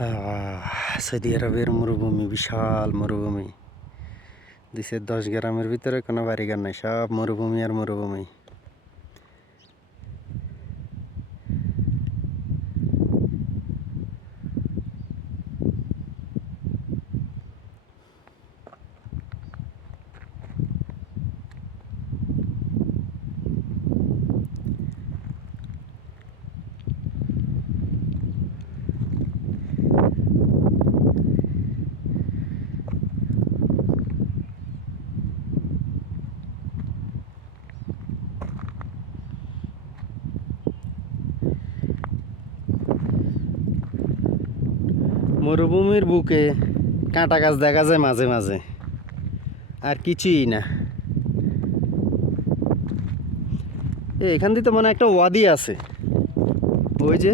Saudi আরবের মরুভূমি, বিশাল মরুভূমি। দেশের 10 গ্রামের ভিতরে কোনো বাড়িঘর নাই, সব মরুভূমি আর মরুভূমি। মরুভূমির বুকে কাঁটা গাছ দেখা যায় মাঝে মাঝে, আর কিছুই না। এখান থেকে তো মনে একটা ওয়াদি আছে, ওই যে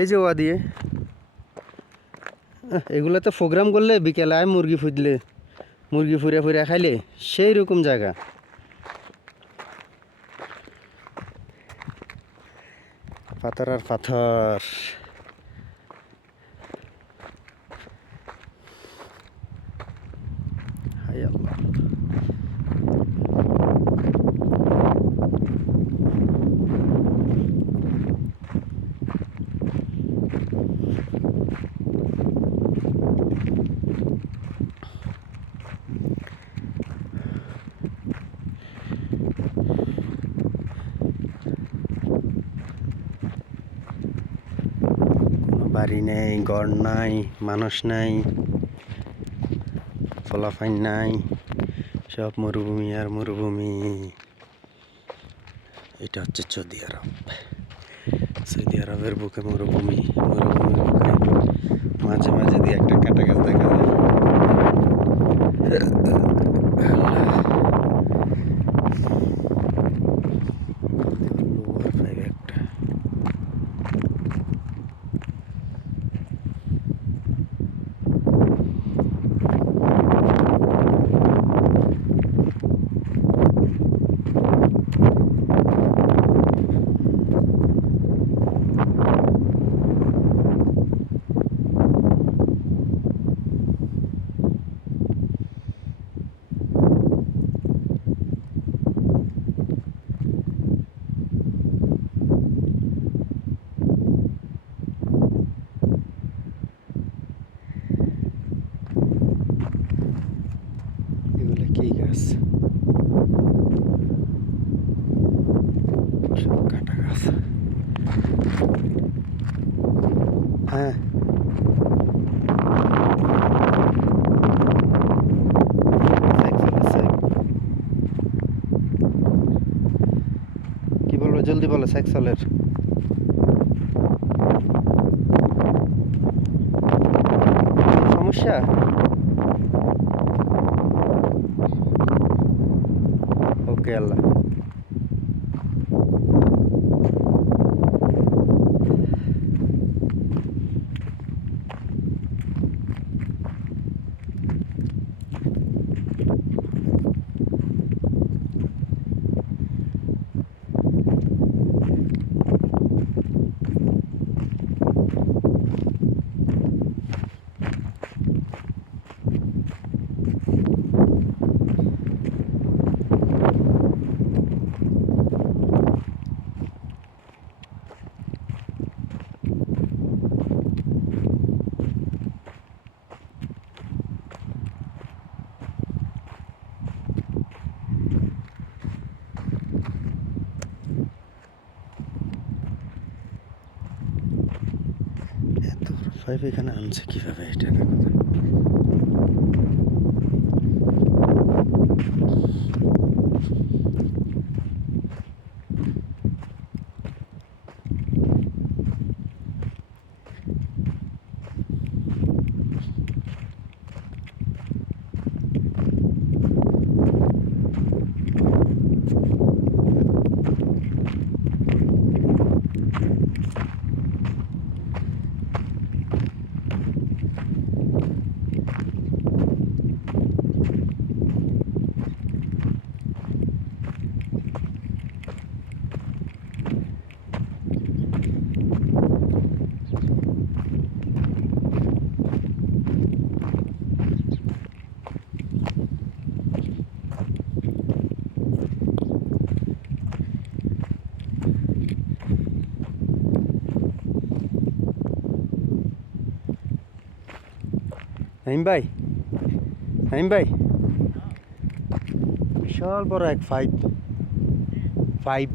এই যে ওয়াদি। এগুলোতে প্রোগ্রাম করলে বিকেলে আয় মুরগি ফুটলে, মুরগি ফুরে ফুরে খাইলে সেই রকম জায়গা। পাথর আর পাথর। হাই আল্লাহ। বাড়ি নেই, ঘর নাই, মানুষ নাই, ফলাফাইন নাই, সব মরুভূমি আর মরুভূমি। এটা হচ্ছে সৌদি আরব। সৌদি আরবের বুকে মরুভূমি, মরুভূমির বুকে মাঝে মাঝে দিয়ে একটা কাঁটা গাছ দেখা যায়। এগুলো কি গাছ? সব কাঁটা গাছ। হ্যাঁ, কি বলবো, জলদি বলো। সাইকেলের সমস্যা? ওকে আল্লাহ। এত ফাইভ এখানে আনছে কিভাবে এটা? নাইম ভাই, নাইম ভাই, বিশাল বড় এক ফাইভ ফাইভ।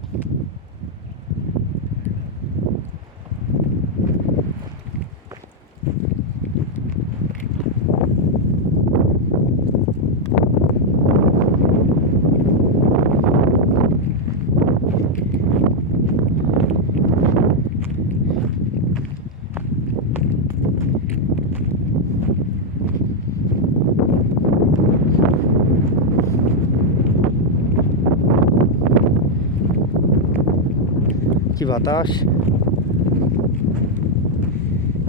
কি বাতাস!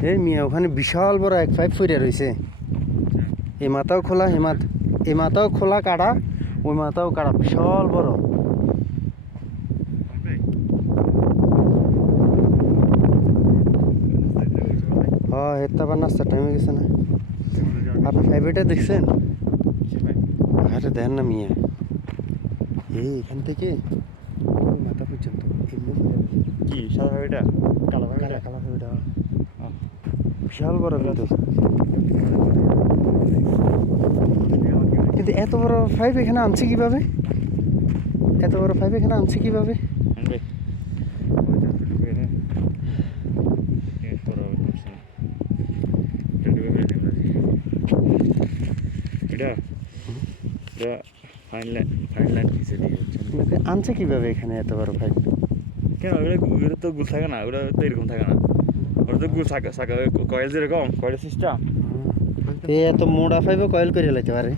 এই মিয়া ওখানে বিশাল বড় এক পাইপ ফুটে রয়েছে। এই মাথাও খোলা, এই মাথাও খোলা কাটা, ওই মাথাও কাটা, বিশাল বড়। হ্যাঁ, এর তো আবার নাস্তার টাইম হয়ে গেছে না? আপনি ফাইভেটা দেখছেন? আরে দেন না মিয়া, এই এখান থেকে ওই মাথা পর্যন্ত কি সাদা ভাবিটা কালো ভাবিটা কালা কালা ফাইভটা বিশাল বড়। কিন্তু এত বড় ফাইভ এখানে আনছে কিভাবে? এত বড় ফাইভ এখানে আনছে কিভাবে? আনছে কিভাবে এখানে এত বড় ফাইভ? কেন ওগুলো তো গুল থাকে না, ওগুলো তো এরকম থাকে না, ওটা তো গুল থাকা থাকা কয়েল যেরকম কয়েল সিস্টেম। এত মোড়া ফাইভও কয়েল করে লাইতে পারে।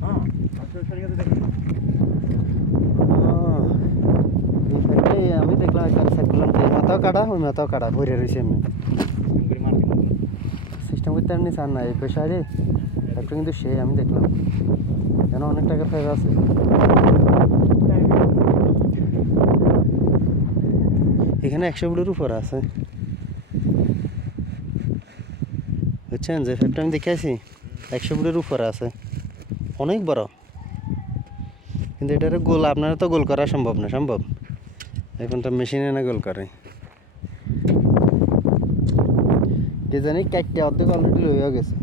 আমি দেখলাম একবার সেট করলাম, এই মাথাও কাটা, ওই মাথাও কাটা, ভরে রয়েছে এমনি সিস্টেম করতে। এমনি চান না এই পয়সা রে একটা, কিন্তু সে আমি দেখলাম যেন অনেক টাকা ফাইভ আছে। এখানে 100 ফুটের উপর আছে, বুঝছেন? যে ফাইভটা আমি দেখে আছি 100 ফুটের উপরে আছে, অনেক বড়। কিন্তু এটার গোল আপনারা তো গোল করা সম্ভব না, সম্ভব এখন তো মেশিনে না গোল করে। যে জানি কাটতে অর্ধেক অলরেডি হয়ে গেছে,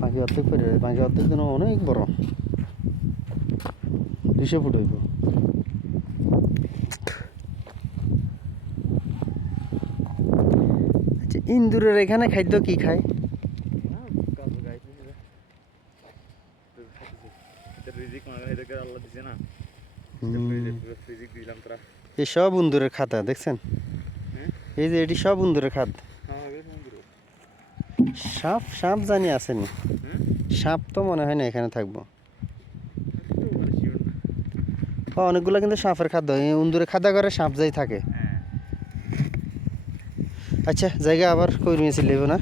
বাকি অর্ধেক পড়ে, বাকি অর্ধেক যেন অনেক বড়, 200 ফুট হইব। আচ্ছা, ইন্দুরের এখানে খাদ্য কি খায়? এই সব ইন্দুরের খাতা দেখছেন? এই যে এটি সব ইন্দুরের খাদ। সাপ, সাপ জানি আসেনি, সাপ তো মনে হয় না এখানে থাকবো। অনেকগুলো কিন্তু সাপের খাদ্য, ইন্দুরের খাদ্য করে সাপ যাই থাকে। আচ্ছা, জায়গা আবার কই নিয়েছিল না?